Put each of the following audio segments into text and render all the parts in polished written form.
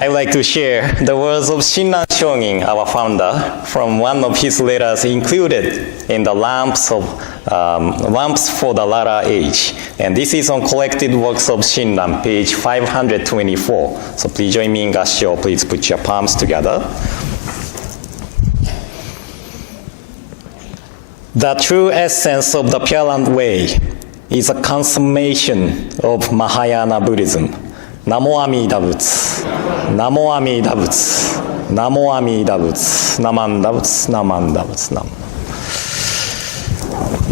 I would like to share the words of Shinran Shongin, our founder, from one of his letters included in the Lamps for the Latter Age. And this is on Collected Works of Shinran, page 524. So please join me in Gassho. Please put your palms together. The true essence of the Pure Land Way is a consummation of Mahayana Buddhism. Namo Amida Butsu, Namo Amida Butsu, Namo Amida Butsu, Namanda Butsu, Namanda Butsu, Nam.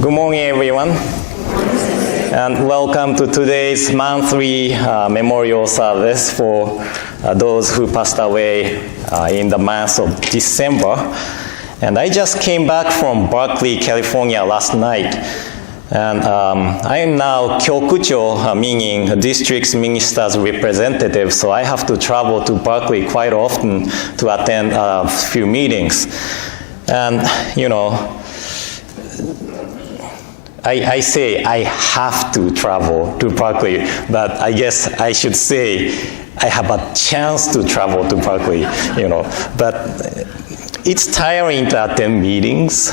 Good morning, everyone, and welcome to today's monthly memorial service for those who passed away in the month of December. And I just came back from Berkeley, California last night. And I am now Kyokucho, meaning district minister's representative, so I have to travel to Berkeley quite often to attend a few meetings. And, you know, I say I have to travel to Berkeley, but I guess I should say I have a chance to travel to Berkeley, you know. But it's tiring to attend meetings.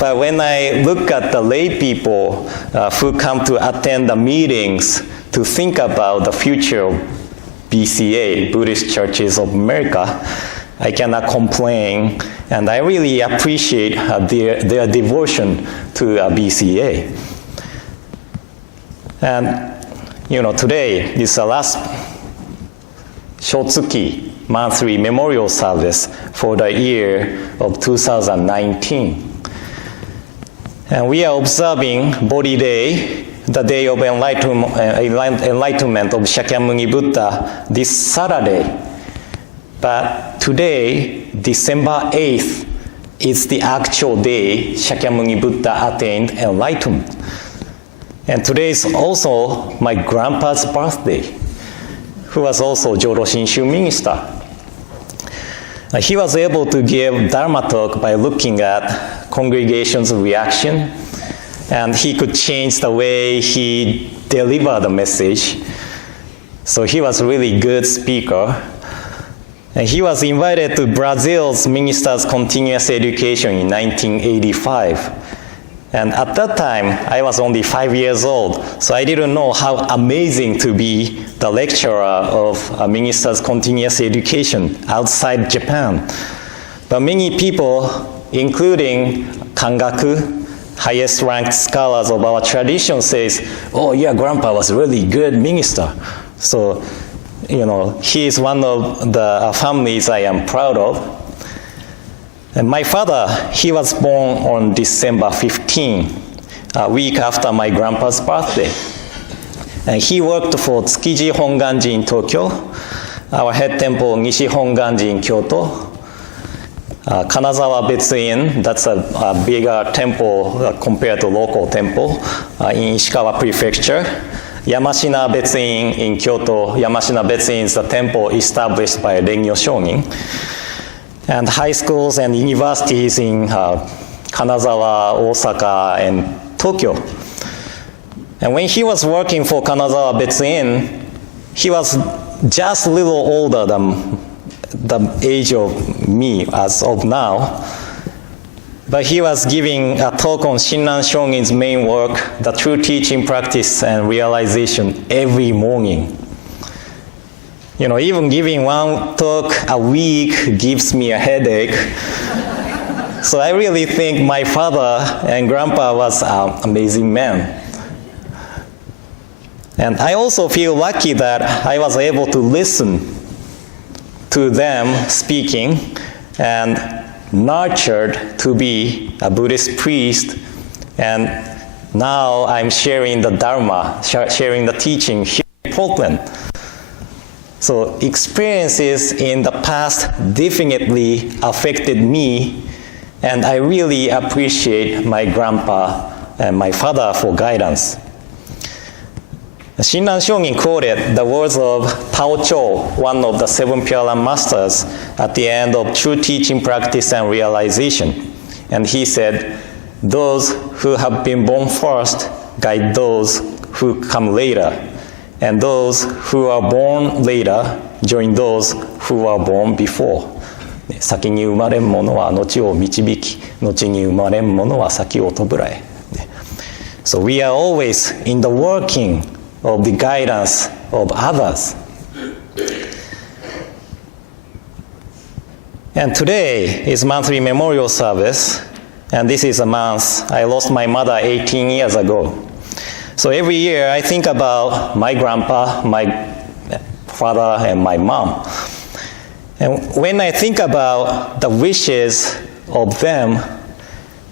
But when I look at the lay people who come to attend the meetings to think about the future of BCA, Buddhist Churches of America, I cannot complain, and I really appreciate their devotion to BCA. And, you know, today is the last Shotsuki monthly memorial service for the year of 2019. And we are observing Bodhi Day, the day of enlightenment of Shakyamuni Buddha, this Saturday. But today, December 8th, is the actual day Shakyamuni Buddha attained enlightenment. And today is also my grandpa's birthday, who was also Jodo Shinshu minister. He was able to give Dharma talk by looking at congregation's reaction, and he could change the way he delivered the message. So he was a really good speaker. And he was invited to Brazil's Minister's Continuous Education in 1985. And at that time, I was only 5 years old, so I didn't know how amazing to be the lecturer of a Minister's Continuous Education outside Japan. But many people, including Kangaku, highest ranked scholars of our tradition, says, oh, your grandpa was a really good minister. So, you know, he is one of the families I am proud of. And my father, he was born on December 15, a week after my grandpa's birthday. And he worked for Tsukiji Hongwanji in Tokyo, our head temple Nishi Hongwanji in Kyoto, Kanazawa Betsu-in, that's a bigger temple compared to local temple in Ishikawa Prefecture. Yamashina Betsu-in in Kyoto. Yamashina Betsu-in is a temple established by Rengyo Shonin. And high schools and universities in Kanazawa, Osaka, and Tokyo. And when he was working for Kanazawa Betsu-in, he was just a little older than the age of me as of now. But he was giving a talk on Shinran Shongin's main work, The True Teaching, Practice, and Realization, every morning. You know, even giving one talk a week gives me a headache. So I really think my father and grandpa was an amazing man. And I also feel lucky that I was able to listen to them speaking and nurtured to be a Buddhist priest. And now I'm sharing the Dharma, sharing the teaching here in Portland. So experiences in the past definitely affected me, and I really appreciate my grandpa and my father for guidance. Shinran Shongin quoted the words of Tao Cho, one of the seven Pure Land masters, at the end of True Teaching, Practice, and Realization. And he said, those who have been born first guide those who come later. and those who are born later join those who were born before. 先に生まれん者は後を導き、後に生まれん者は先を弔え。So we are always in the working of the guidance of others. And today is monthly memorial service, and this is a month I lost my mother 18 years ago. So every year I think about my grandpa, my father, and my mom. And when I think about the wishes of them,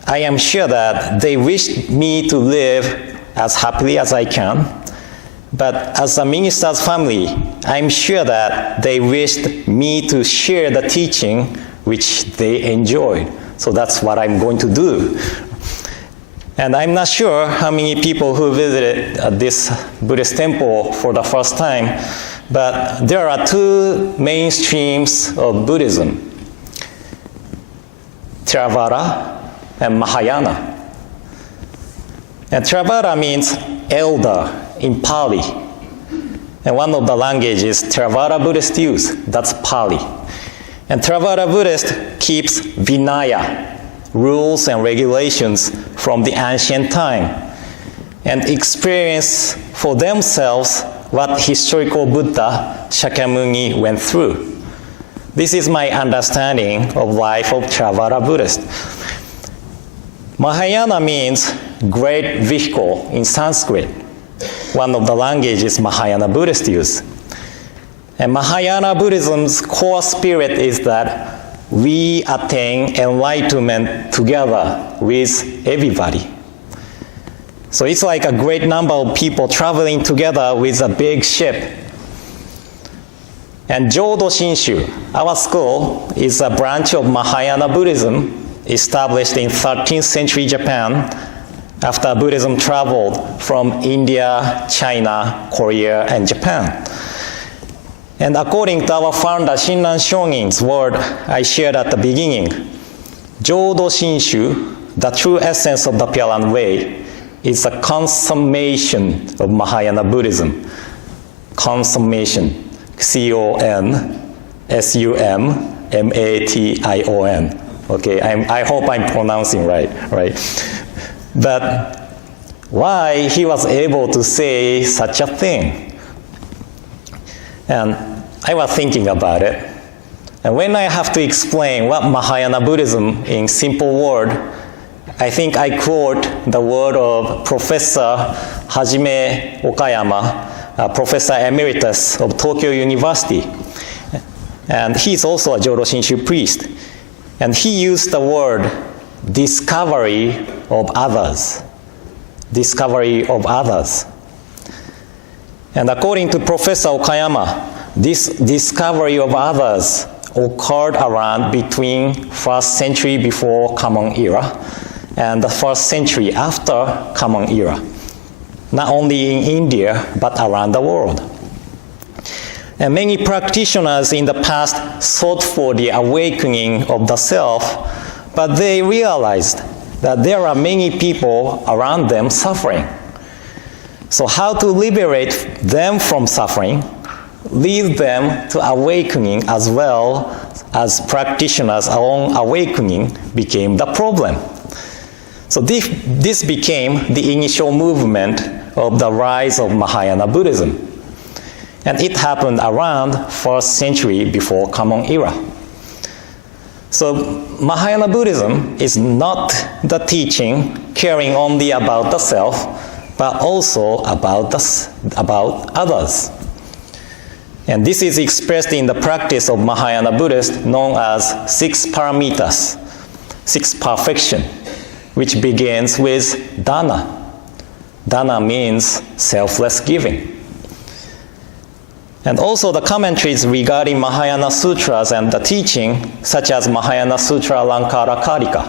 I am sure that they wish me to live as happily as I can. But as a minister's family, I'm sure that they wished me to share the teaching which they enjoyed. So that's what I'm going to do. And I'm not sure how many people who visited this Buddhist temple for the first time, but there are two main streams of Buddhism: Theravada and Mahayana. And Theravada means elder in Pali. And one of the languages Theravada Buddhist use, that's Pali. And Theravada Buddhist keeps Vinaya, rules and regulations from the ancient time, and experience for themselves what historical Buddha Shakyamuni went through. This is my understanding of life of Theravada Buddhist. Mahayana means great vehicle in Sanskrit. One of the languages Mahayana Buddhists use. And Mahayana Buddhism's core spirit is that we attain enlightenment together with everybody. So it's like a great number of people traveling together with a big ship. And Jodo Shinshu, our school, is a branch of Mahayana Buddhism established in 13th century Japan after Buddhism traveled from India, China, Korea, and Japan. And according to our founder Shinran Shonin's word I shared at the beginning, Jodo Shinshu, the true essence of the Pure Land Way, is a consummation of Mahayana Buddhism. Consummation. C-O-N-S-U-M-M-A-T-I-O-N. Okay, I hope I'm pronouncing right? But why he was able to say such a thing? And I was thinking about it. And when I have to explain what Mahayana Buddhism in simple word, I think I quote the word of Professor Hajime Okayama, Professor Emeritus of Tokyo University. And he's also a Jodo Shinshu priest. And he used the word discovery of others. Discovery of others. And according to Professor Okayama, this discovery of others occurred around between 1st century before Common Era and the 1st century after Common Era, not only in India, but around the world. And many practitioners in the past sought for the awakening of the self, but they realized that there are many people around them suffering. So how to liberate them from suffering, lead them to awakening as well as practitioners' own awakening became the problem. So this became the initial movement of the rise of Mahayana Buddhism. And it happened around 1st century before Common Era. So Mahayana Buddhism is not the teaching caring only about the self, but also about others. And this is expressed in the practice of Mahayana Buddhists known as 6 paramitas, 6 perfection, which begins with dana. Dana means selfless giving. And also the commentaries regarding Mahayana Sutras and the teaching, such as Mahayana Sutra Alankara Karika.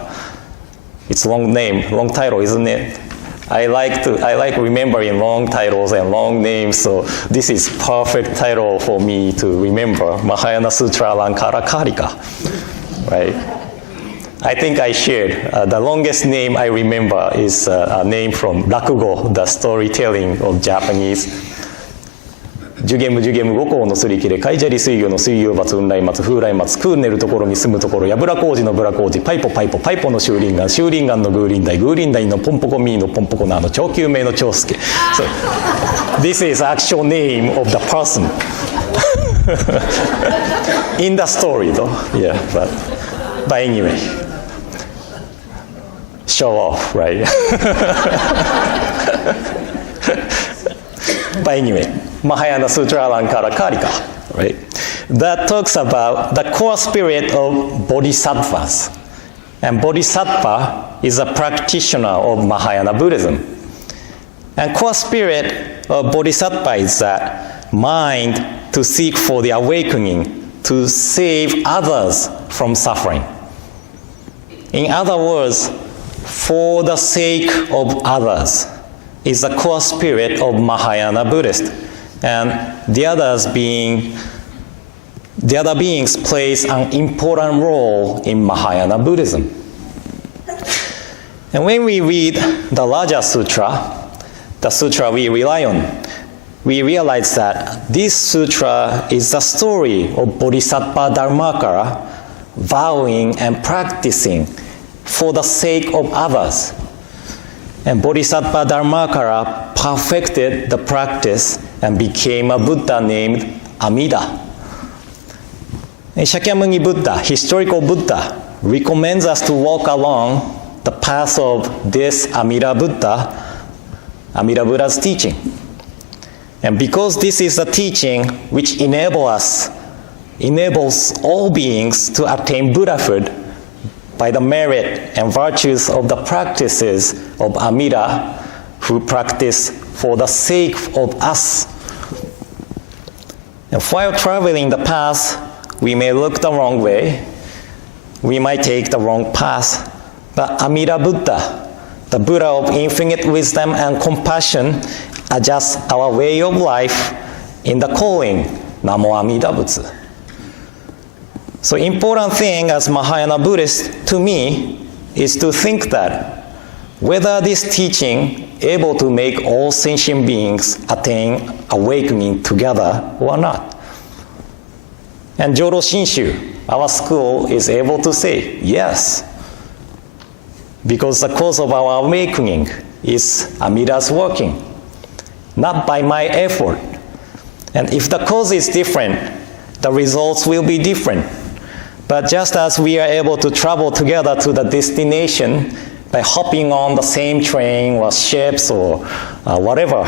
It's long name, long title, isn't it? I like remembering long titles and long names, so this is perfect title for me to remember, Mahayana Sutra Alankara Karika, right? I think I shared, the longest name I remember is a name from Rakugo, the storytelling of Japanese. 寿ゲム寿ゲム五行のすり切れ海砂利水魚の水魚罰雲来松風来松空寝るところに住むところやぶら工事のぶら工事パイポパイポパイポの修林岩修林岩のグーリンダイグーリンダイのポンポコミーのポンポコナーの長久名の長介 so, This is actual name of the person in the story though yeah but anyway show off right but anyway Mahayana Sutra Alankara Karika, right? That talks about the core spirit of bodhisattvas. And bodhisattva is a practitioner of Mahayana Buddhism. And core spirit of bodhisattva is that mind to seek for the awakening, to save others from suffering. In other words, for the sake of others is the core spirit of Mahayana Buddhist. And the other beings plays an important role in Mahayana Buddhism. And when we read the Raja Sutra, the sutra we rely on, we realize that this sutra is the story of Bodhisattva Dharmakara vowing and practicing for the sake of others. And Bodhisattva Dharmakara perfected the practice and became a Buddha named Amida. And Shakyamuni Buddha, historical Buddha, recommends us to walk along the path of this Amida Buddha's teaching. And because this is the teaching which enables all beings to attain Buddhahood by the merit and virtues of the practices of Amida, who practice for the sake of us. And while traveling the path, we may look the wrong way, we might take the wrong path, but Amida Buddha, the Buddha of infinite wisdom and compassion, adjusts our way of life in the calling Namo Amida Butsu. So important thing as Mahayana Buddhist to me is to think that whether this teaching able to make all sentient beings attain awakening together or not. And Jodo Shinshu, our school, is able to say yes, because the cause of our awakening is Amida's working, not by my effort. And if the cause is different, the results will be different. But just as we are able to travel together to the destination by hopping on the same train or ships or whatever,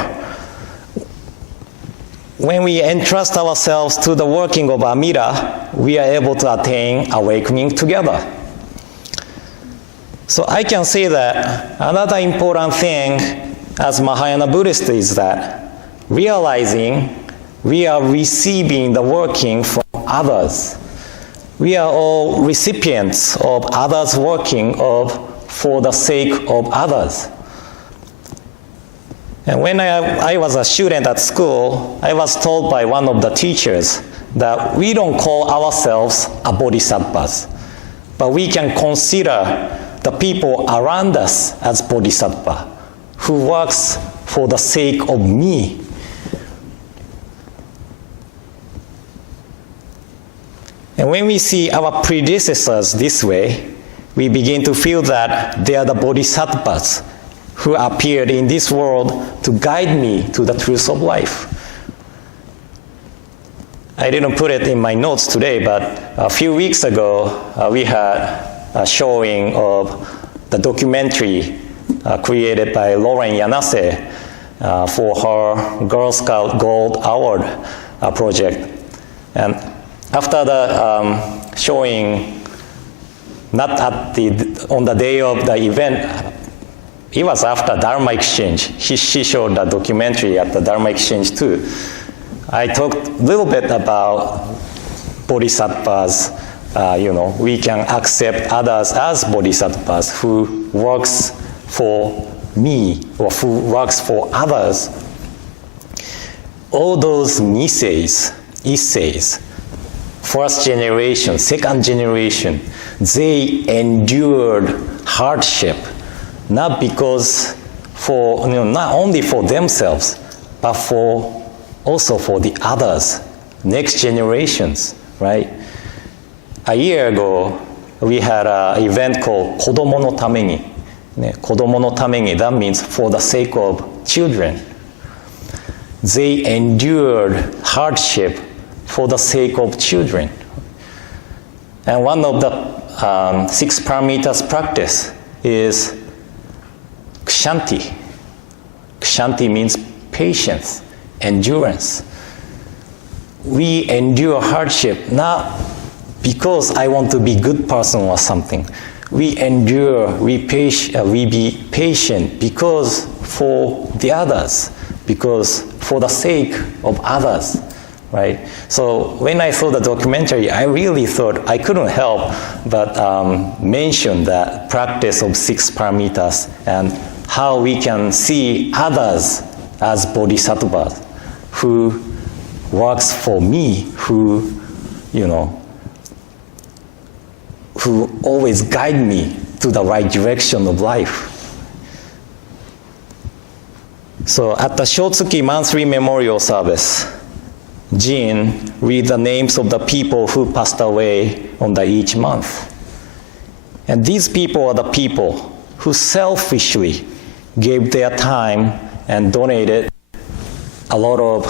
when we entrust ourselves to the working of Amida, we are able to attain awakening together. So I can say that another important thing as Mahayana Buddhist is that realizing we are receiving the working from others. We are all recipients of others' working for the sake of others. And when I was a student at school, I was told by one of the teachers that we don't call ourselves a bodhisattvas, but we can consider the people around us as bodhisattva, who works for the sake of me. And when we see our predecessors this way, we begin to feel that they are the bodhisattvas who appeared in this world to guide me to the truth of life. I didn't put it in my notes today, but a few weeks ago, we had a showing of the documentary created by Lauren Yanase for her Girl Scout Gold Award project. And after the showing, not on the day of the event, it was after Dharma Exchange. She showed the documentary at the Dharma Exchange too. I talked a little bit about bodhisattvas. We can accept others as bodhisattvas who works for me or who works for others. All those niseis, essays, first generation, second generation, they endured hardship, not only for themselves, but for also for the others, next generations, right? A year ago, we had an event called 子供のために. 子供のために, that means for the sake of children. They endured hardship for the sake of children. And one of the 6 parameters practice is kshanti. Kshanti means patience, endurance. We endure hardship not because I want to be a good person or something. We endure, we be patient because for the others, because for the sake of others, right? So when I saw the documentary, I really thought I couldn't help but mention the practice of 6 parameters and how we can see others as bodhisattvas who works for me, who, who always guide me to the right direction of life. So at the Shotsuki monthly memorial service, Jin read the names of the people who passed away on each month. And these people are the people who selfishly gave their time and donated a lot of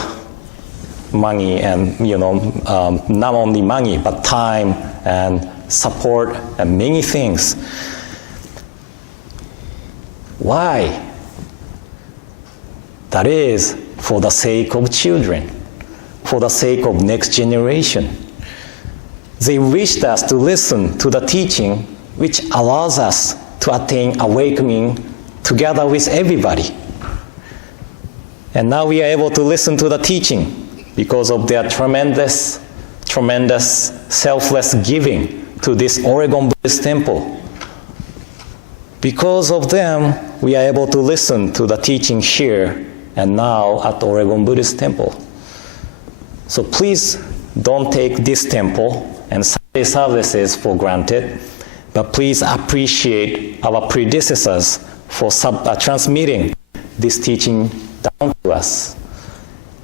money and, not only money, but time and support and many things. Why? That is for the sake of children, for the sake of next generation. They wished us to listen to the teaching which allows us to attain awakening together with everybody. And now we are able to listen to the teaching because of their tremendous selfless giving to this Oregon Buddhist temple. Because of them, we are able to listen to the teaching here and now at Oregon Buddhist temple. So please don't take this temple and Sunday services for granted, but please appreciate our predecessors for transmitting this teaching down to us.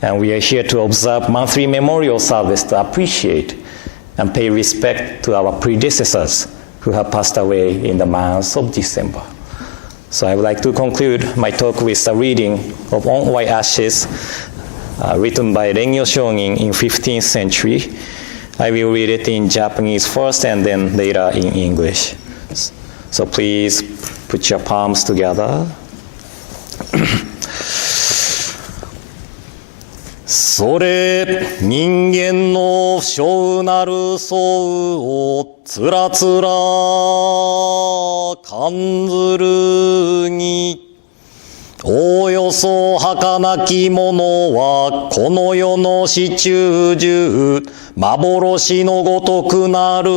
And we are here to observe monthly memorial service to appreciate and pay respect to our predecessors who have passed away in the month of December. So I would like to conclude my talk with a reading of On White Ashes, written by Rengyo Shonin in 15th century. I will read it in Japanese first and then later in English. So please put your palms together. それ人間の不祥なる相をつらつら感ずるにおおよそ儚きものはこの世の始終中幻のごとくなる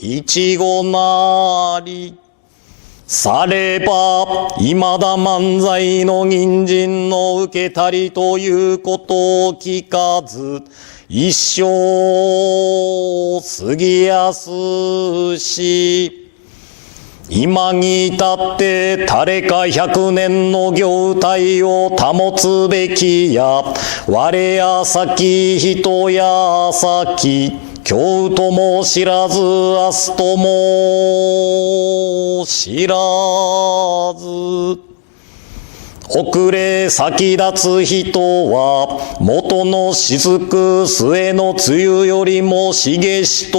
いちごなりされば、未だ漫才の銀人の受けたりということを聞かず、一生過ぎやすし、今に至って誰か100年の業態を保つべきや、我や先人や先、今日とも知らず明日とも知らず遅れ先立つ人は元の雫末の梅雨よりも茂しと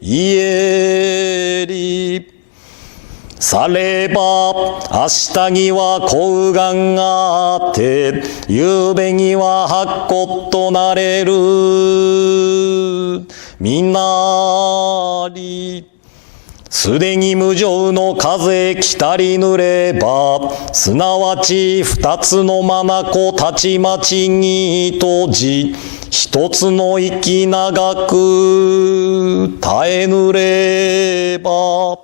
言えりされば明日には幸願があって夕べには白骨となれるみなりすでに無常の風来たり濡ればすなわち二つの眼たちまちに閉じ一つの息長く耐えぬれば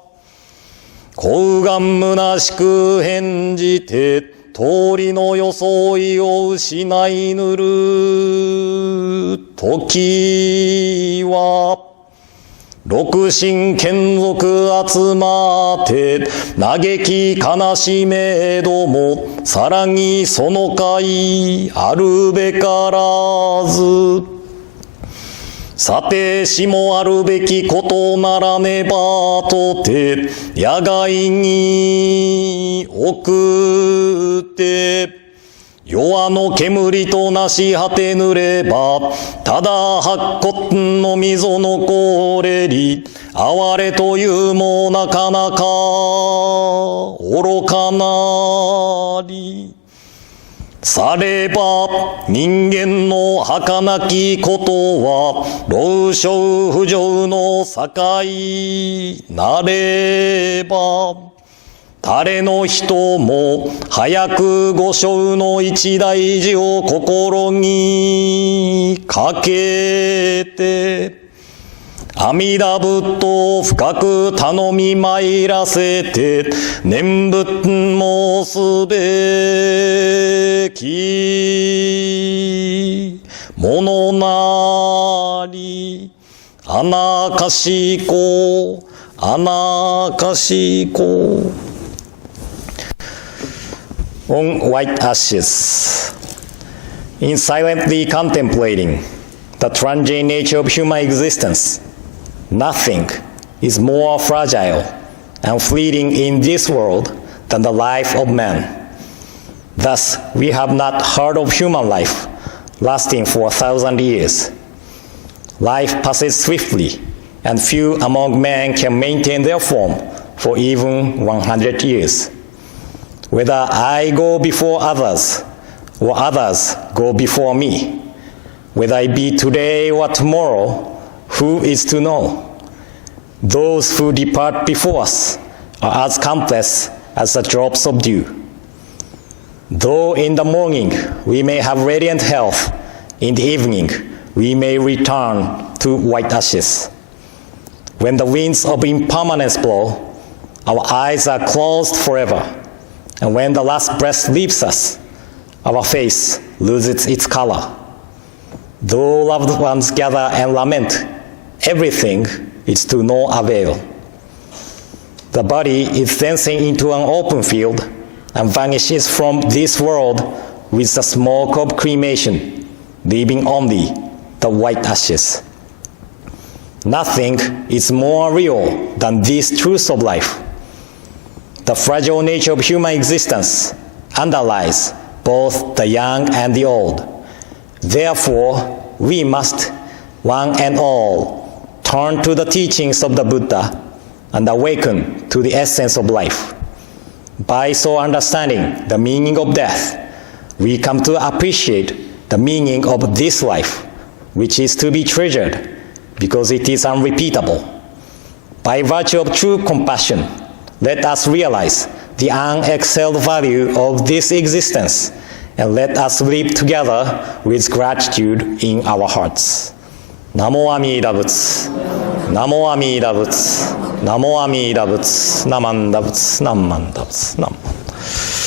幸願虚しく返じて通りの装いを失いぬる時は六神眷属集まって嘆き悲しめどもさらにその会あるべからずさてしもあるべきことならねばとて野外に送って弱の煙となし果てぬればただ白骨の溝のこれり哀れというもなかなか愚かなりされば人間の儚きことは老少不浄の境なれば誰の人も早く御生の一大事を心にかけて阿弥陀仏と深く頼み参らせて念仏申すべきものなりあなかしこあなかしこOn white ashes, in silently contemplating the transient nature of human existence, nothing is more fragile and fleeting in this world than the life of man. Thus, we have not heard of human life lasting for 1,000 years. Life passes swiftly, and few among men can maintain their form for even 100 years. Whether I go before others or others go before me, whether I be today or tomorrow, who is to know? Those who depart before us are as countless as the drops of dew. Though in the morning we may have radiant health, in the evening we may return to white ashes. When the winds of impermanence blow, our eyes are closed forever. And when the last breath leaves us, our face loses its color. Though loved ones gather and lament, everything is to no avail. The body is dancing into an open field and vanishes from this world with the smoke of cremation, leaving only the white ashes. Nothing is more real than this truth of life. The fragile nature of human existence underlies both the young and the old. Therefore, we must, one and all, turn to the teachings of the Buddha and awaken to the essence of life. By so understanding the meaning of death, we come to appreciate the meaning of this life, which is to be treasured because it is unrepeatable. By virtue of true compassion, let us realize the unexcelled value of this existence, and let us live together with gratitude in our hearts. Namo Amida Butsu, Namo Amida Butsu, Namo Amida Butsu, Namanda Butsu, Namanda Butsu, Namanda.